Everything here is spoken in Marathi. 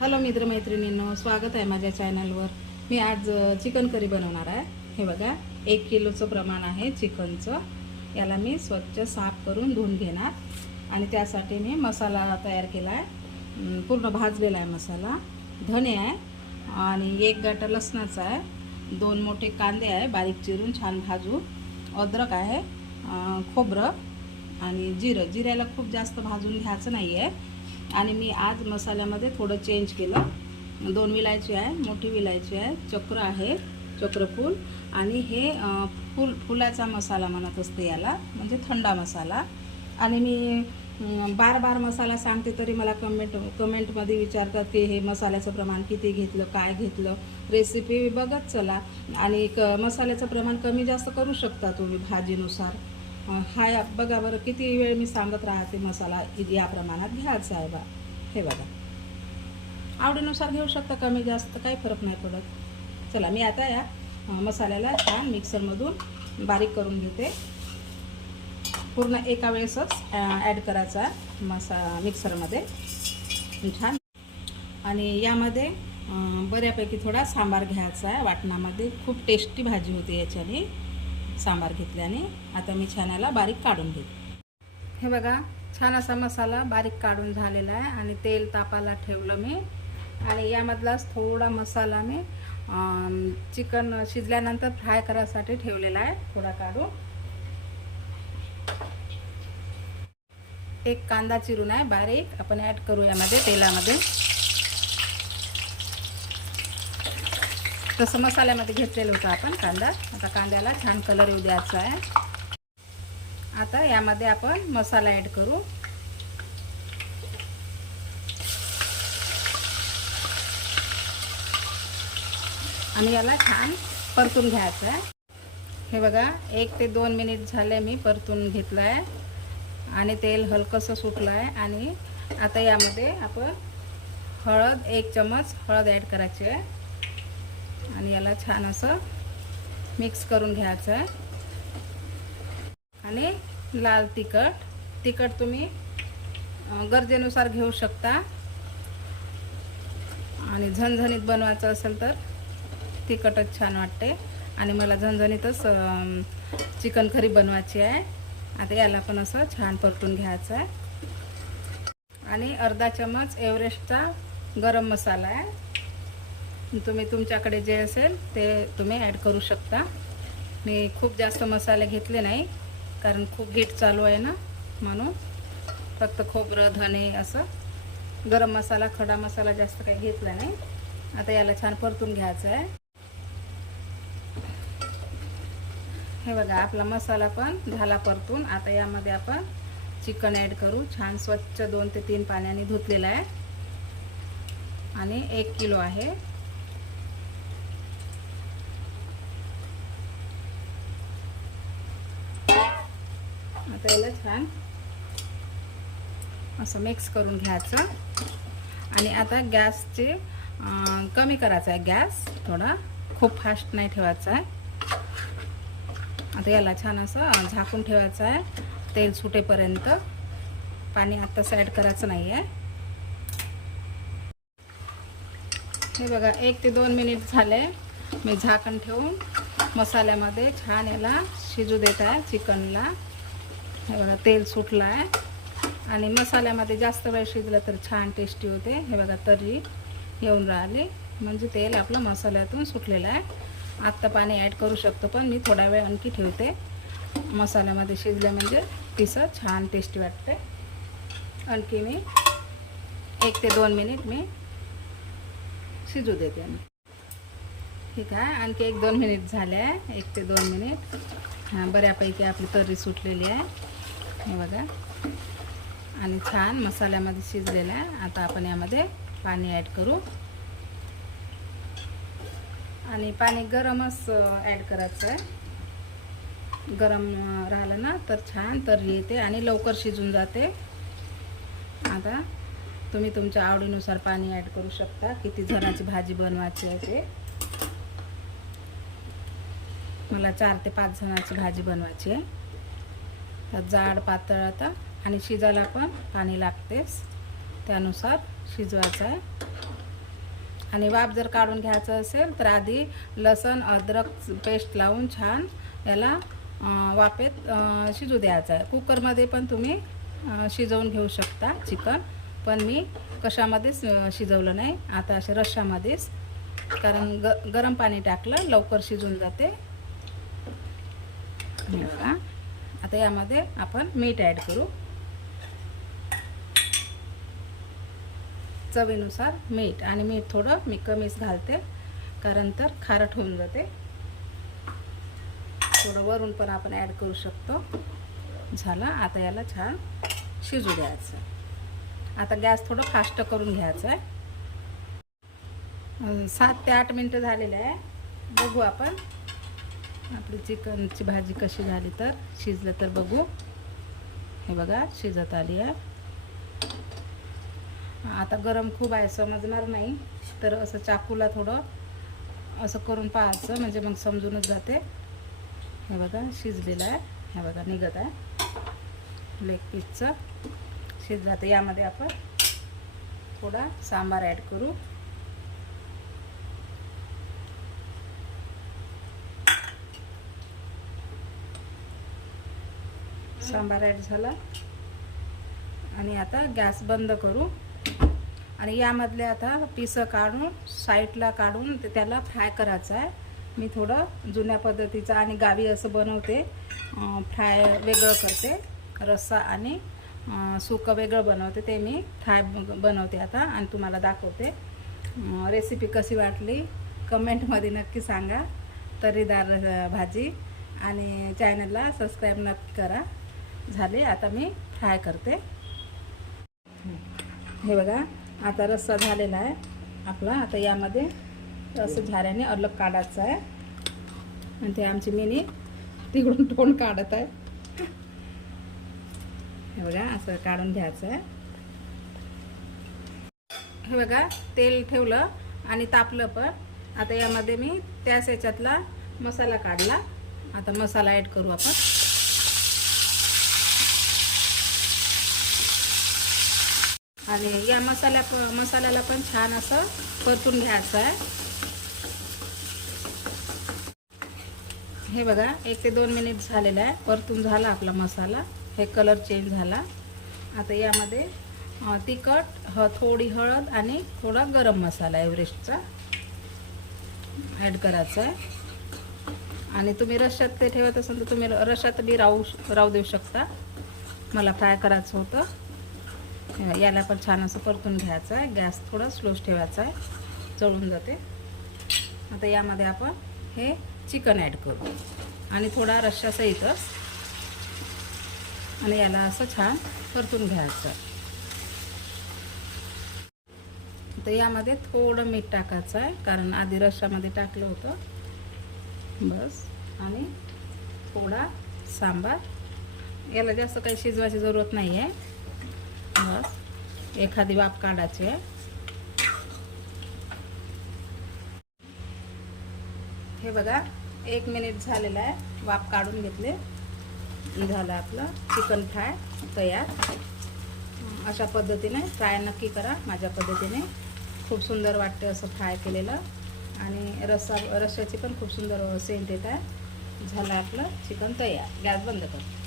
हॅलो मित्रमैत्रिणींनो स्वागत आहे माझ्या चॅनलवर. मी आज चिकन करी बनवणार आहे. हे बघा एक किलोचं प्रमाण आहे चिकनचं. याला मी स्वच्छ साफ करून धुवून घेणार. आणि त्यासाठी मी मसाला तयार केला आहे पूर्ण भाजलेला आहे मसाला. धने आहे. आणि एक गाठा लसणाचा आहे. दोन मोठे कांदे आहे. बारीक चिरून छान भाजू अद्रक आहे. खोबरं. आणि जिरं. जिऱ्याला खूप जास्त भाजून घ्यायचं नाही आहे आणि मी आज मसाल्यामध्ये थोडं चेंज केलं. दोन विलायची आहे मोठी विलायची आहे चक्र आहे चक्रफूल आणि हे फुल फुलाचा मसाला म्हणत असते याला म्हणजे थंडा मसाला. आणि मी बार बार मसाला सांगते तरी मला कमेंट कमेंटमध्ये विचारतात की हे मसाल्याचं प्रमाण किती घेतलं काय घेतलं? रेसिपी बघत चला. आणि क मसाल्याचं प्रमाण कमी जास्त करू शकता तुम्ही भाजीनुसार. हा बघा बरं किती वेळ मी सांगत राहते मसाला इ- या प्रमाणात घ्यायचा आहे बा हे बघा. आवडीनुसार घेऊ शकता कमी जास्त काही फरक नाही पडत. चला मी आता या मसाल्याला छान मिक्सरमधून बारीक करून घेते. पूर्ण एका वेळेसच ॲड करायचा मसा मिक्सरमध्ये. छान. आणि यामध्ये बऱ्यापैकी थोडा सांबार घ्यायचा आहे. वाटणामध्ये खूप टेस्टी भाजी होते याच्याने. सांबार घेतल्याने आता मी छानाला बारीक काढून घेते. हे बघा छान असा मसाला बारीक काढून झालेला आहे आणि तेल तापायला ठेवलं मी. आणि यामधलाच थोडा मसाला मी चिकन शिजल्यानंतर फ्राय करायसाठी ठेवलेला आहे. थोडा काढून. एक कांदा चिरून आहे बारीक. आपण ॲड करू यामध्ये तेलामध्ये. तसं मसाल्यामध्ये घेतलेलं होतं आपण कांदा. आता कांद्याला छान कलर येऊ द्यायचा आहे. आता यामध्ये आपण मसाला ॲड करू. आणि याला छान परतून घ्यायचं आहे. हे बघा एक ते दोन मिनिट झाले मी परतून घेतलं आहे आणि तेल हलकंसं सुटलं आहे आणि आता यामध्ये आपण हळद एक चमच हळद ॲड करायची आहे. आणि याला छान असं मिक्स करून घ्यायचं आहे. आणि लाल तिखट. तिखट तुम्ही गरजेनुसार घेऊ शकता. आणि झणझणीत बनवायचं असेल तर तिखटच छान वाटते. आणि मला झणझणीतच चिकन करी बनवायची आहे. आता याला पण असं छान परतून घ्यायचं आहे. आणि अर्धा चमच एव्हरेस्टचा गरम मसाला आहे. तुम्ही तुमच्याकडे जे असेल ते तुम्ही ॲड करू शकता. मी खूप जास्त मसाले घेतले नाही कारण खूप हीट चालू आहे ना म्हणून. फक्त खोबरं धने असं. गरम मसाला खडा मसाला जास्त काही घेतला नाही. आता याला छान परतून घ्यायचं आहे. हे बघा आपला मसाला पण झाला परतून. आता यामध्ये आपण चिकन ॲड करू. छान स्वच्छ दोन ते तीन पाण्याने धुतलेलं आहे. आणि एक किलो आहे. आता याला छान असं मिक्स करून घ्यायचं. आणि आता गॅसचे कमी करायचा आहे गॅस. थोडा खूप फास्ट नाही ठेवायचा आहे. आता याला छान असं झाकून ठेवायचं आहे. तेल सुटेपर्यंत. पाणी आत्ताच ॲड करायचं नाही आहे हे बघा एक ते दोन मिनिट झाले. मी झाकण ठेवून मसाल्यामध्ये छान याला शिजू देत आहे चिकनला. हे बघा तेल सुटलं आहे आणि मसाल्यामध्ये जास्त वेळ शिजलं तर छान टेस्टी होते. हे बघा तर्री येऊन राहिले. म्हणजे तेल आपलं मसाल्यातून सुटलेलं आहे. आत्ता पाणी ॲड करू शकतो पण मी थोडा वेळ आणखी ठेवते. मसाल्यामध्ये शिजलं म्हणजे पिसं छान टेस्टी वाटते आणखी मी एक ते दोन मिनिट मी शिजू देते. मी ठीक आहे आणखी एक दोन मिनिट झाले आहे. एक ते दोन मिनिट हां बऱ्यापैकी आपली तर्री सुटलेली आहे. बघा. आणि छान मसाल्यामध्ये शिजलेलं आहे. आता आपण यामध्ये पाणी ॲड करू. आणि पाणी गरमच ॲड करायचं आहे. गरम राहिलं ना तर छान तर येते आणि लवकर शिजून जाते. आता तुम्ही तुमच्या आवडीनुसार पाणी ॲड करू शकता. किती जणांची भाजी बनवायची आहे ते. मला चार ते पाच जणाची भाजी बनवायची आहे. तर जाड पातळ आता. आणि शिजायला पण पाणी लागतेच. त्यानुसार शिजवायचं आहे. आणि वाफ जर काढून घ्यायचं असेल तर आधी लसण अद्रक पेस्ट लावून छान याला वाफेत शिजू द्यायचं आहे. कुकरमध्ये पण तुम्ही शिजवून घेऊ शकता चिकन. पण मी कशामध्येच शिजवलं नाही. आता असे रश्शामध्येच कारण ग गरम पाणी टाकलं लवकर शिजून जाते. का आता यामध्ये आपण मीठ ॲड करू. चवीनुसार मीठ आणि मीठ थोडं मी कमीच घालते कारण तर खारट होऊन जाते. थोडं वरून पण आपण ॲड करू शकतो. झालं आता याला छान शिजू द्यायचं. आता गॅस थोडं फास्ट करून घ्यायचं आहे. सात ते आठ मिनटं झालेले आहे. बघू आपण. आपली चिकनची भाजी कशी झाली तर शिजलं तर बघू. हे बघा शिजत आली आहे. आता गरम खूप आहे समजणार नाही. तर असं चाकूला थोडं असं करून पाहायचं म्हणजे मग समजूनच जाते. हे बघा शिजलेलं आहे. हे बघा निघत आहे. लेग पीसचं शिज जाते. यामध्ये आपण थोडा सांबार ॲड करू. सांबार ॲड झाला. आणि आता गॅस बंद करू. आणि यामधले आता पिसं काढून साईडला काढून ते त्याला फ्राय करायचं आहे. मी थोडं जुन्या पद्धतीचं आणि गावी असं बनवते फ्राय वेगळं करते. रस्सा आणि सुकं वेगळं बनवते ते मी फ्राय बनवते आता आणि तुम्हाला दाखवते. रेसिपी कशी वाटली? कमेंटमध्ये नक्की सांगा. तर्रीदार भाजी. आणि चॅनलला सबस्क्राईब नक्की करा. झाले आता मी फ्राय करते. हे बघा आता रस्सा झालेला आहे आपला. आता यामध्ये असं झाऱ्याने अलग काढायचं आहे. आणि ते आमची मिनी तिकडून तोंड काढत आहे. हे बघा असं काढून घ्यायचं आहे. हे बघा तेल ठेवलं आणि तापलं पण. आता यामध्ये मी त्याच याच्यातला मसाला काढला. आता मसाला ॲड करू आपण. आणि या मसाल्या प मसाल्याला पण छान असं परतून घ्यायचं आहे. हे बघा एक ते दोन मिनिट झालेलं आहे. परतून झाला आपला मसाला. हे कलर चेंज झाला. आता यामध्ये तिखट ह थोडी हळद आणि थोडा गरम मसाला एव्हरेस्टचा ॲड करायचा आहे. आणि तुम्ही रश्यात ते ठेवत असाल तर तुम्ही रश्यात बी राहू राहू देऊ शकता. मला फ्राय करायचं होतं. याला पण छान असं परतून घ्यायचं आहे. गॅस थोडं स्लोच ठेवायचा आहे. चळून जाते. आता यामध्ये आपण हे चिकन ॲड करू. आणि थोडा रश्शासहितच आणि याला असं छान परतून घ्यायचं तर यामध्ये थोडं मीठ टाकायचं आहे. कारण आधी रश्शामध्ये टाकलं होतं. बस. आणि थोडा सांबार. याला जास्त काही शिजवायची जरूरत नाही आहे. बस एखादी वाफ काढायची आहे. हे बघा एक मिनिट झालेलं आहे. वाफ काढून घेतले. झालं आपलं. चिकन फ्राय तयार. अशा पद्धतीने फ्राय नक्की करा. माझ्या पद्धतीने. खूप सुंदर वाटते असं फ्राय केलेलं. आणि रस्सा रश्श्याची पण खूप सुंदर सेंट येत आहे. झालं आपलं चिकन तयार. गॅस बंद कर.